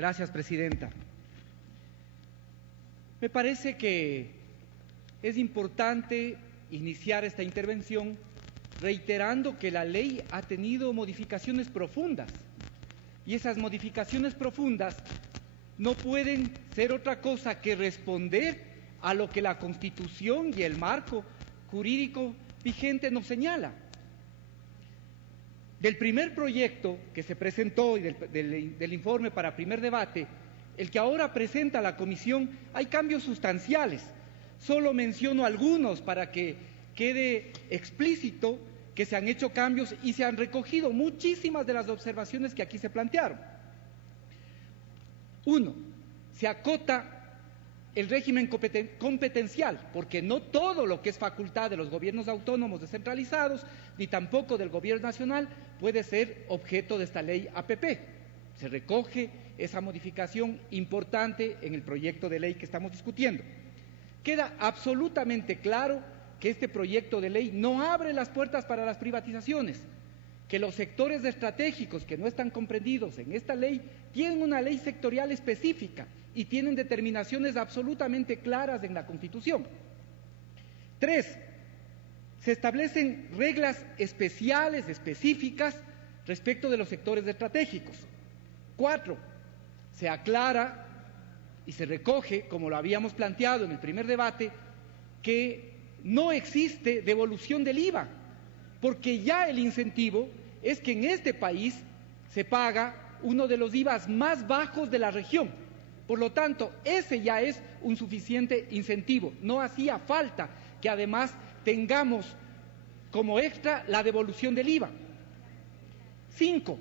Gracias, Presidenta. Me parece que es importante iniciar esta intervención reiterando que la ley ha tenido modificaciones profundas y esas modificaciones profundas no pueden ser otra cosa que responder a lo que la Constitución y el marco jurídico vigente nos señala. Del primer proyecto que se presentó y del informe para primer debate, el que ahora presenta la Comisión, hay cambios sustanciales. Solo menciono algunos para que quede explícito que se han hecho cambios y se han recogido muchísimas de las observaciones que aquí se plantearon. Uno, se acota el régimen competencial, porque no todo lo que es facultad de los gobiernos autónomos descentralizados, ni tampoco del gobierno nacional, puede ser objeto de esta ley APP. Se recoge esa modificación importante en el proyecto de ley que estamos discutiendo. Queda absolutamente claro que este proyecto de ley no abre las puertas para las privatizaciones, que los sectores estratégicos que no están comprendidos en esta ley tienen una ley sectorial específica y tienen determinaciones absolutamente claras en la Constitución. 3. Se establecen reglas especiales, específicas, respecto de los sectores estratégicos. 4. Se aclara y se recoge, como lo habíamos planteado en el primer debate, que no existe devolución del IVA, porque ya el incentivo es que en este país se paga uno de los IVAs más bajos de la región. Por lo tanto, ese ya es un suficiente incentivo. No hacía falta que además tengamos como extra la devolución del IVA. 5.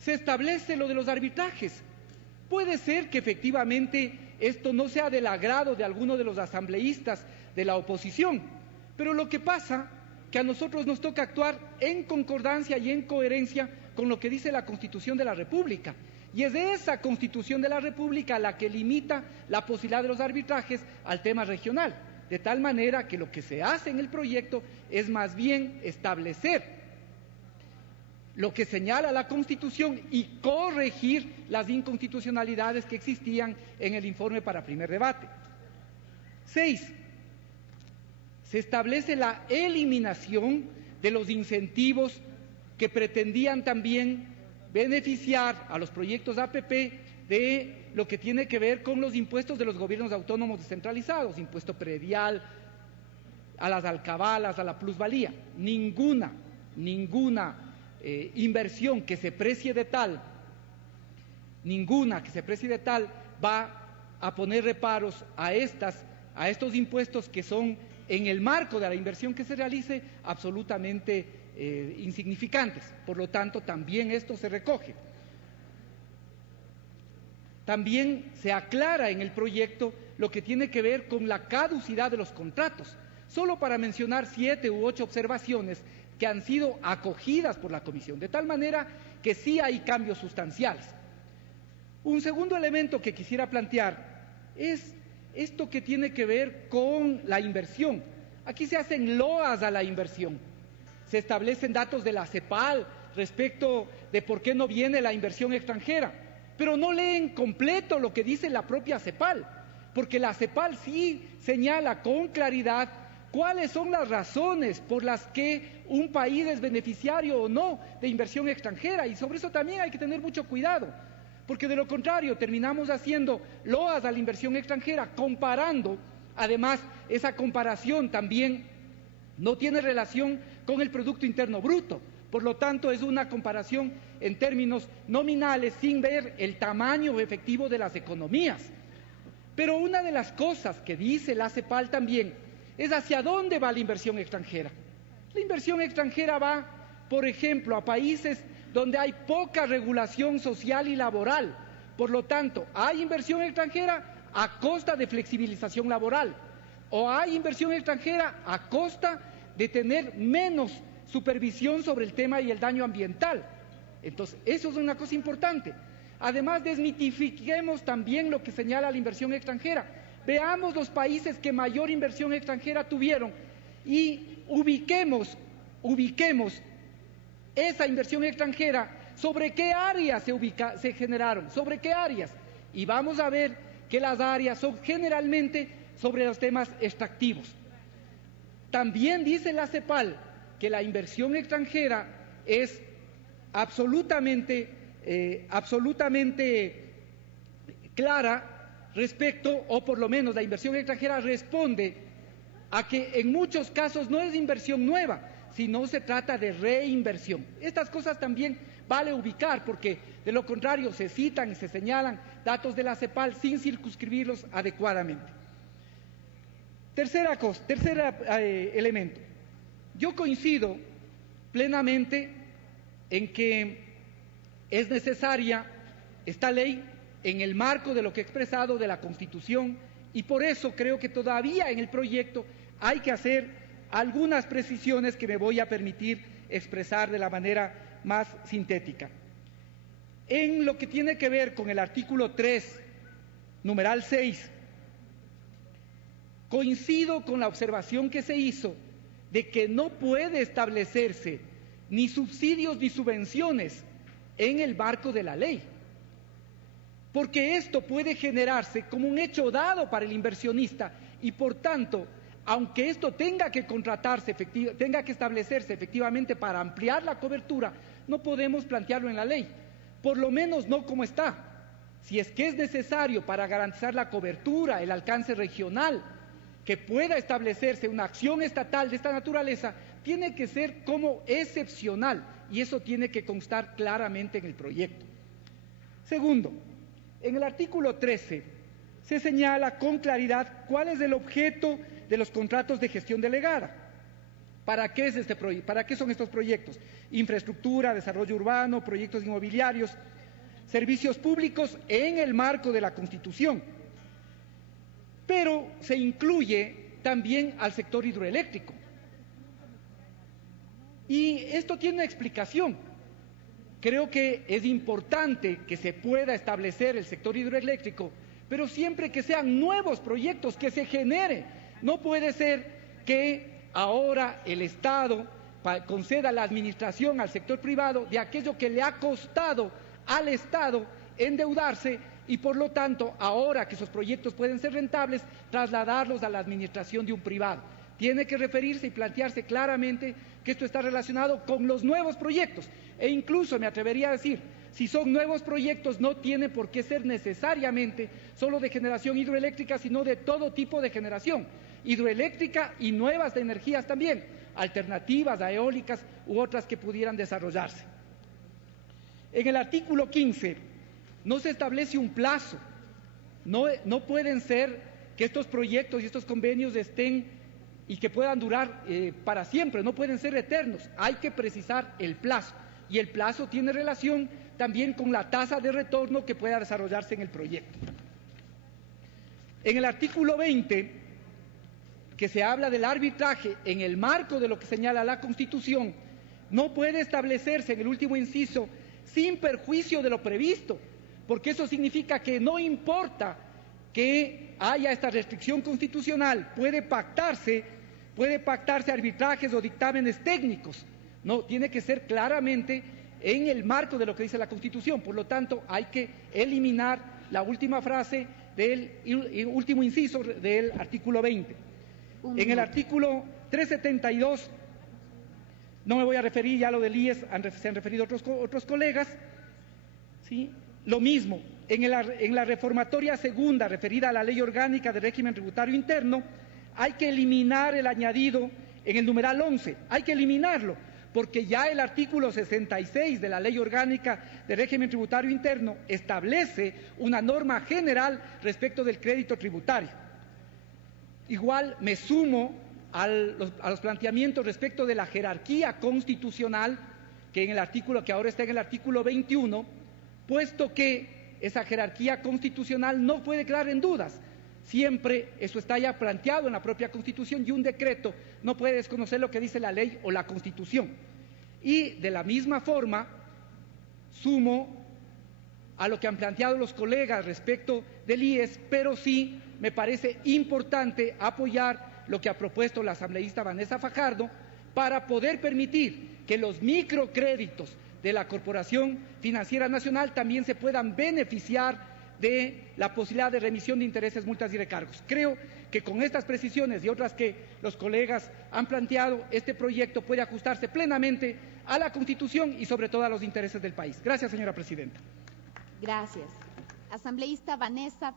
Se establece lo de los arbitrajes. Puede ser que efectivamente esto no sea del agrado de alguno de los asambleístas de la oposición, pero lo que pasa que a nosotros nos toca actuar en concordancia y en coherencia con lo que dice la Constitución de la República. Y es de esa Constitución de la República la que limita la posibilidad de los arbitrajes al tema regional, de tal manera que lo que se hace en el proyecto es más bien establecer lo que señala la Constitución y corregir las inconstitucionalidades que existían en el informe para primer debate. 6. Se establece la eliminación de los incentivos que pretendían también beneficiar a los proyectos APP de lo que tiene que ver con los impuestos de los gobiernos autónomos descentralizados, impuesto predial, a las alcabalas, a la plusvalía. Ninguna inversión que se precie de tal, va a poner reparos a estos impuestos que son, en el marco de la inversión que se realice, absolutamente insignificantes. Por lo tanto, también esto se recoge. También se aclara en el proyecto lo que tiene que ver con la caducidad de los contratos, solo para mencionar 7 u 8 observaciones que han sido acogidas por la Comisión, de tal manera que sí hay cambios sustanciales. Un segundo elemento que quisiera plantear es esto que tiene que ver con la inversión. Aquí se hacen loas a la inversión, se establecen datos de la CEPAL respecto de por qué no viene la inversión extranjera, pero no leen completo lo que dice la propia CEPAL, porque la CEPAL sí señala con claridad cuáles son las razones por las que un país es beneficiario o no de inversión extranjera, y sobre eso también hay que tener mucho cuidado, porque de lo contrario terminamos haciendo loas a la inversión extranjera, comparando. Además, esa comparación también no tiene relación con el Producto Interno Bruto, por lo tanto es una comparación en términos nominales sin ver el tamaño efectivo de las economías. Pero una de las cosas que dice la CEPAL también es hacia dónde va la inversión extranjera. La inversión extranjera va, por ejemplo, a países donde hay poca regulación social y laboral. Por lo tanto, hay inversión extranjera a costa de flexibilización laboral, o hay inversión extranjera a costa de tener menos supervisión sobre el tema y el daño ambiental. Entonces, eso es una cosa importante. Además, desmitifiquemos también lo que señala la inversión extranjera. Veamos los países que mayor inversión extranjera tuvieron y ubiquemos esa inversión extranjera ¿Sobre qué áreas se generaron? ¿Sobre qué áreas? Y vamos a ver que las áreas son generalmente sobre los temas extractivos. También dice la CEPAL que la inversión extranjera es absolutamente clara respecto, o por lo menos la inversión extranjera responde a que en muchos casos no es inversión nueva, sino se trata de reinversión. Estas cosas también vale ubicar, porque de lo contrario se citan y se señalan datos de la CEPAL sin circunscribirlos adecuadamente. Tercer elemento. Yo coincido plenamente en que es necesaria esta ley en el marco de lo que he expresado de la Constitución, y por eso creo que todavía en el proyecto hay que hacer algunas precisiones que me voy a permitir expresar de la manera más sintética. En lo que tiene que ver con el artículo 3, numeral 6, coincido con la observación que se hizo de que no puede establecerse ni subsidios ni subvenciones en el marco de la ley, porque esto puede generarse como un hecho dado para el inversionista y por tanto, aunque esto tenga que contratarse, tenga que establecerse efectivamente para ampliar la cobertura, no podemos plantearlo en la ley, por lo menos no como está. Si es que es necesario para garantizar la cobertura, el alcance regional, que pueda establecerse una acción estatal de esta naturaleza, tiene que ser como excepcional y eso tiene que constar claramente en el proyecto. Segundo, en el artículo 13 se señala con claridad cuál es el objeto de los contratos de gestión delegada. ¿Para qué son estos proyectos? Infraestructura, desarrollo urbano, proyectos inmobiliarios, servicios públicos en el marco de la Constitución. Pero se incluye también al sector hidroeléctrico. Y esto tiene una explicación. Creo que es importante que se pueda establecer el sector hidroeléctrico, pero siempre que sean nuevos proyectos, que se genere. No puede ser que ahora el Estado conceda la administración al sector privado de aquello que le ha costado al Estado endeudarse y por lo tanto ahora que esos proyectos pueden ser rentables, trasladarlos a la administración de un privado. Tiene que referirse y plantearse claramente que esto está relacionado con los nuevos proyectos e incluso me atrevería a decir, si son nuevos proyectos no tiene por qué ser necesariamente solo de generación hidroeléctrica, sino de todo tipo de generación, hidroeléctrica y nuevas de energías también, alternativas a eólicas u otras que pudieran desarrollarse. En el artículo 15 no se establece un plazo, no pueden ser que estos proyectos y estos convenios estén y que puedan durar para siempre, no pueden ser eternos, hay que precisar el plazo y el plazo tiene relación también con la tasa de retorno que pueda desarrollarse en el proyecto. En el artículo 20, que se habla del arbitraje en el marco de lo que señala la Constitución, no puede establecerse en el último inciso sin perjuicio de lo previsto, porque eso significa que no importa que haya esta restricción constitucional, puede pactarse arbitrajes o dictámenes técnicos, no, tiene que ser claramente en el marco de lo que dice la Constitución, por lo tanto hay que eliminar la última frase del último inciso del artículo 20. En el artículo 372, no me voy a referir ya a lo del IES, se han referido otros colegas, ¿sí? Lo mismo, en la reformatoria segunda referida a la Ley Orgánica de Régimen Tributario Interno, hay que eliminar el añadido en el numeral 11, hay que eliminarlo, porque ya el artículo 66 de la Ley Orgánica de Régimen Tributario Interno establece una norma general respecto del crédito tributario. Igual me sumo a los planteamientos respecto de la jerarquía constitucional que ahora está en el artículo 21, puesto que esa jerarquía constitucional no puede quedar en dudas. Siempre eso está ya planteado en la propia Constitución y un decreto no puede desconocer lo que dice la ley o la Constitución. Y de la misma forma, sumo a lo que han planteado los colegas respecto del IES, pero sí me parece importante apoyar lo que ha propuesto la asambleísta Vanessa Fajardo para poder permitir que los microcréditos de la Corporación Financiera Nacional también se puedan beneficiar de la posibilidad de remisión de intereses, multas y recargos. Creo que con estas precisiones y otras que los colegas han planteado, este proyecto puede ajustarse plenamente a la Constitución y sobre todo a los intereses del país. Gracias, señora presidenta. Gracias. Asambleísta Vanessa